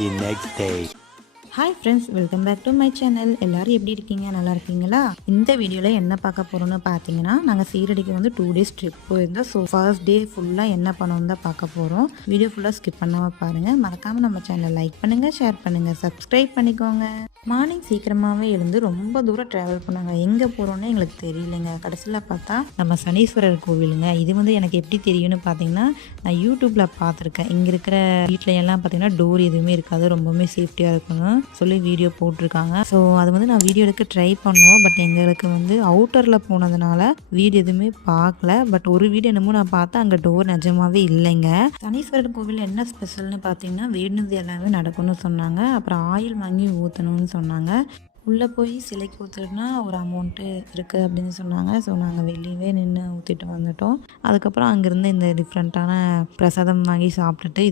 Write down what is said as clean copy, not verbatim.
the next day. Hi friends, welcome back to my channel. எல்லோரும் எப்படி இருக்கீங்க? நல்லா இருக்கீங்களா? இந்த வீடியோவில் என்ன பார்க்க போகிறோன்னு பார்த்தீங்கன்னா, நாங்கள் சீரடிக்கு வந்து 2 days ட்ரிப் போயிருந்தோம். ஸோ ஃபர்ஸ்ட் டே ஃபுல்லாக என்ன பண்ணோன்னு தான் பார்க்க போகிறோம். வீடியோ ஃபுல்லாக ஸ்கிப் பண்ணாமல் பாருங்கள். மறக்காமல் நம்ம சேனலை லைக் பண்ணுங்கள், ஷேர் பண்ணுங்கள், சப்ஸ்கிரைப் பண்ணிக்கோங்க. மார்னிங் சீக்கிரமாகவே எழுந்து ரொம்ப தூரம் ட்ராவல் பண்ணாங்க. எங்கே போகிறோன்னு எங்களுக்கு தெரியலைங்க. கடைசியில் பார்த்தா நம்ம சனீஸ்வரர் கோவிலுங்க. இது வந்து எனக்கு எப்படி தெரியும்னு பார்த்தீங்கன்னா, நான் யூடியூப்பில் பார்த்துருக்கேன். இங்கே இருக்கிற வீட்டில் எல்லாம் பார்த்தீங்கன்னா டோர் எதுவுமே இருக்காது, ரொம்பவுமே சேஃப்டியாக இருக்கணும் சொல்லி வீடியோ போட்டிருக்காங்க. ஸோ அது வந்து நான் வீடியோ எடுக்க ட்ரை பண்ணுவோம். பட் எங்களுக்கு வந்து அவுட்டரில் போனதுனால வீடு எதுவுமே பார்க்கல. பட் ஒரு வீடு என்னமோ நான் பார்த்தேன், அங்கே டோர் நிஜமாவே இல்லைங்க. சனீஸ்வரர் கோவில் என்ன ஸ்பெஷல்னு பார்த்தீங்கன்னா, வேணுது எல்லாமே நடக்கும்னு சொன்னாங்க. அப்புறம் ஆயில் வாங்கி ஊற்றணும்னு சொன்னாங்க. உள்ளே போய் சிலைக்கு ஊற்றுனா ஒரு அமௌண்ட்டு இருக்குது அப்படின்னு சொன்னாங்க. ஸோ நாங்கள் வெளியவே நின்று ஊற்றிட்டு வந்துட்டோம். அதுக்கப்புறம் அங்கேருந்து இந்த டிஃப்ரெண்ட்டான பிரசாதம் வாங்கி சாப்பிட்டுட்டு